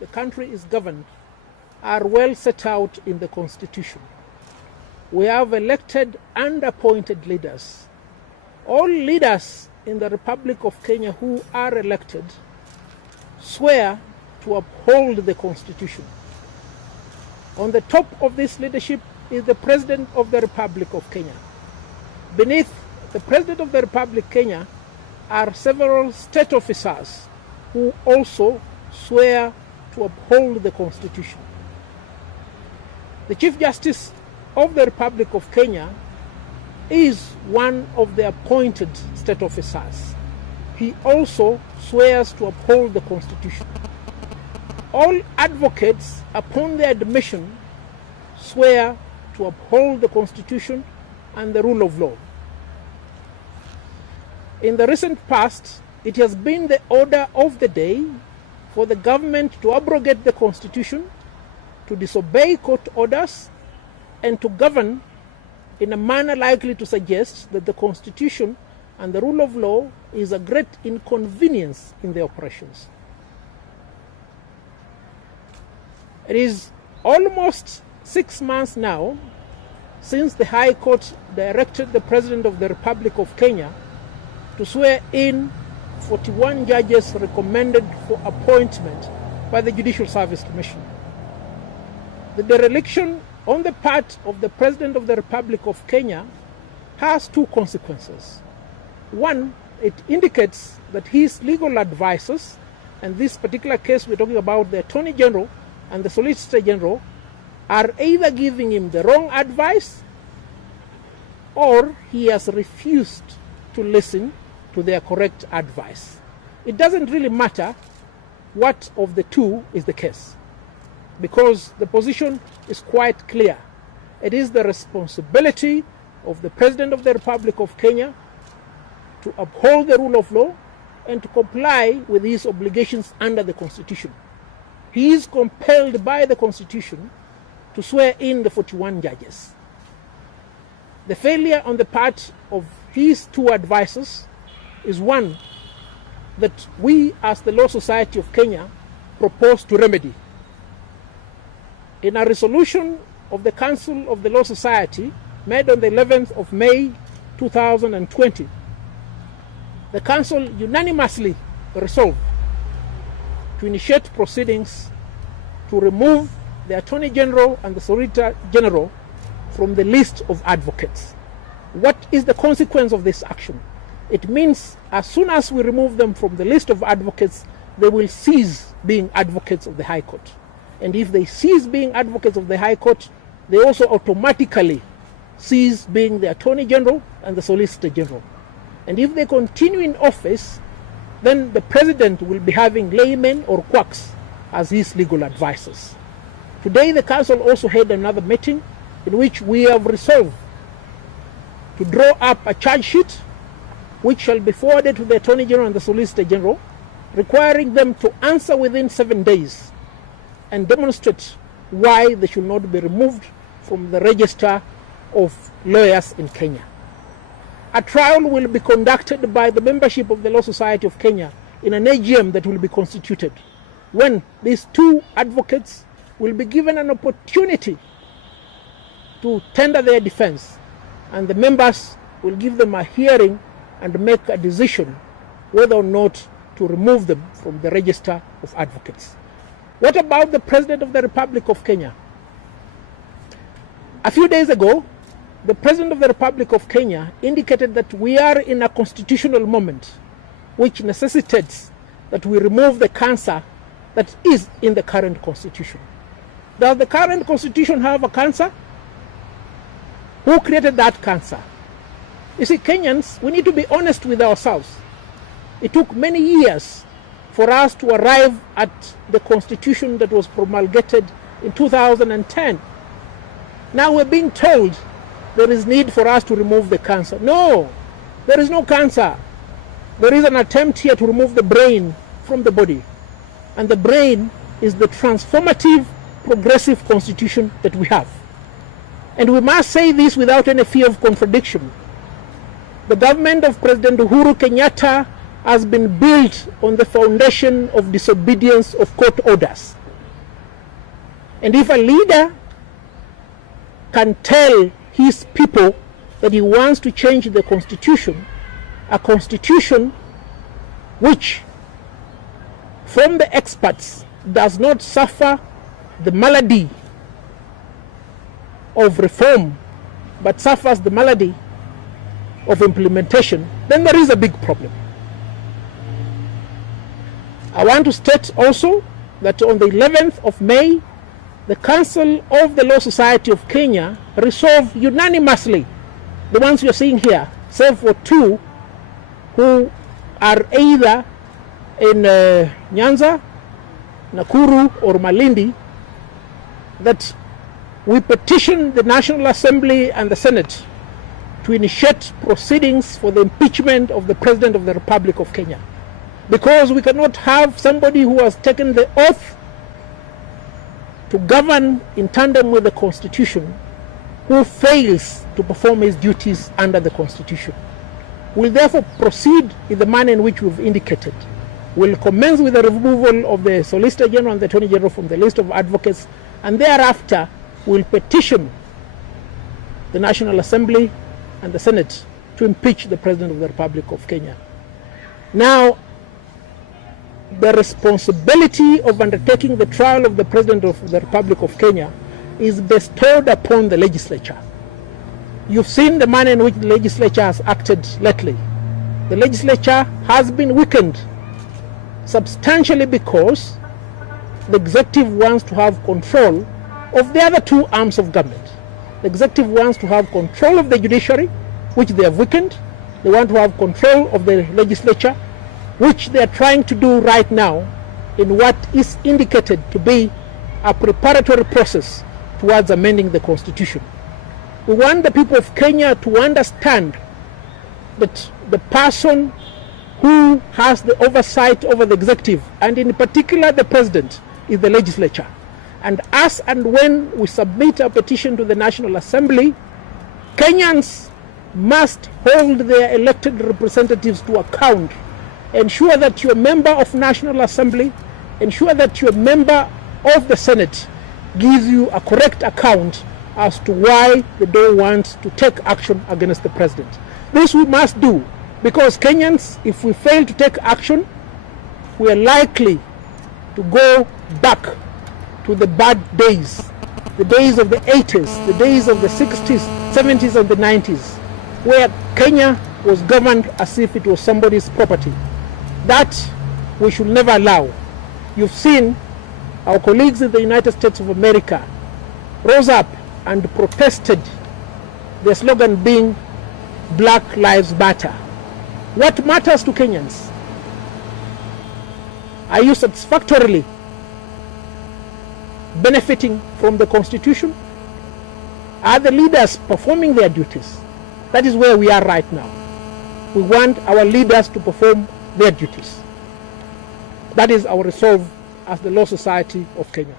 the country is governed are well set out in the Constitution. We have elected and appointed leaders. All leaders in the Republic of Kenya who are elected swear to uphold the Constitution. On the top of this leadership is the President of the Republic of Kenya. Beneath the President of the Republic of Kenya are several state officers who also swear to uphold the Constitution. The Chief Justice of the Republic of Kenya is one of the appointed state officers. He also swears to uphold the Constitution. All advocates, upon their admission, swear to uphold the Constitution and the rule of law. In the recent past, it has been the order of the day for the government to abrogate the Constitution, to disobey court orders, and to govern in a manner likely to suggest that the Constitution and the rule of law is a great inconvenience in their operations. It is almost 6 months now since the High Court directed the President of the Republic of Kenya to swear in 41 judges recommended for appointment by the Judicial Service Commission. The dereliction on the part of the President of the Republic of Kenya has two consequences. One, it indicates that his legal advisors, and this particular case we're talking about the Attorney General and the Solicitor General, are either giving him the wrong advice or he has refused to listen to their correct advice. It doesn't really matter what of the two is the case, because the position is quite clear. It is the responsibility of the President of the Republic of Kenya to uphold the rule of law and to comply with his obligations under the Constitution. He is compelled by the Constitution to swear in the 41 judges. The failure on the part of his two advisors is one that we as the Law Society of Kenya propose to remedy. In a resolution of the Council of the Law Society made on the 11th of May 2020, the Council unanimously resolved to initiate proceedings to remove the Attorney General and the Solicitor General from the list of advocates. What is the consequence of this action? It means as soon as we remove them from the list of advocates, they will cease being advocates of the High Court. And if they cease being advocates of the High Court, they also automatically cease being the Attorney General and the Solicitor General. And if they continue in office, then the President will be having laymen or quacks as his legal advisors. Today, the Council also had another meeting in which we have resolved to draw up a charge sheet which shall be forwarded to the Attorney General and the Solicitor General, requiring them to answer within 7 days and demonstrate why they should not be removed from the register of lawyers in Kenya. A trial will be conducted by the membership of the Law Society of Kenya in an AGM that will be constituted, when these two advocates will be given an opportunity to tender their defense, and the members will give them a hearing and make a decision whether or not to remove them from the register of advocates. What about the President of the Republic of Kenya? A few days ago, the President of the Republic of Kenya indicated that we are in a constitutional moment which necessitates that we remove the cancer that is in the current constitution. Does the current constitution have a cancer? Who created that cancer? You see, Kenyans, we need to be honest with ourselves. It took many years for us to arrive at the constitution that was promulgated in 2010. Now we're being told there is need for us to remove the cancer. No, there is no cancer. There is an attempt here to remove the brain from the body. And the brain is the transformative, progressive constitution that we have. And we must say this without any fear of contradiction. The government of President Uhuru Kenyatta has been built on the foundation of disobedience of court orders. And if a leader can tell his people that he wants to change the constitution, a constitution which, from the experts, does not suffer the malady of reform, but suffers the malady of implementation, then there is a big problem. I want to state also that on the 11th of May, the Council of the Law Society of Kenya resolved unanimously, the ones you're seeing here, save for two who are either in Nyanza, Nakuru or Malindi, that we petition the National Assembly and the Senate to initiate proceedings for the impeachment of the President of the Republic of Kenya. Because we cannot have somebody who has taken the oath to govern in tandem with the Constitution who fails to perform his duties under the Constitution. We'll therefore proceed in the manner in which we've indicated. We'll commence with the removal of the Solicitor General and the Attorney General from the list of advocates, and thereafter we'll petition the National Assembly and the Senate to impeach the President of the Republic of Kenya. Now, the responsibility of undertaking the trial of the President of the Republic of Kenya is bestowed upon the legislature. You've seen the manner in which the legislature has acted lately. The legislature has been weakened substantially because the executive wants to have control of the other two arms of government. The executive wants to have control of the judiciary, which they have weakened. They want to have control of the legislature, which they are trying to do right now in what is indicated to be a preparatory process towards amending the Constitution. We want the people of Kenya to understand that the person who has the oversight over the executive, and in particular the president, is the legislature. And as and when we submit a petition to the National Assembly, Kenyans must hold their elected representatives to account. Ensure that you're a member of National Assembly, ensure that you're a member of the Senate, gives you a correct account as to why they don't want to take action against the president. This we must do, because Kenyans, if we fail to take action, we are likely to go back to the bad days, the days of the 80s, the days of the 60s, 70s and the 90s, where Kenya was governed as if it was somebody's property. That we should never allow. You've seen our colleagues in the United States of America rose up and protested, their slogan being Black Lives Matter. What matters to Kenyans? Are you satisfactorily benefiting from the Constitution? Are the leaders performing their duties? That is where we are right now. We want our leaders to perform their duties. That is our resolve as the Law Society of Kenya.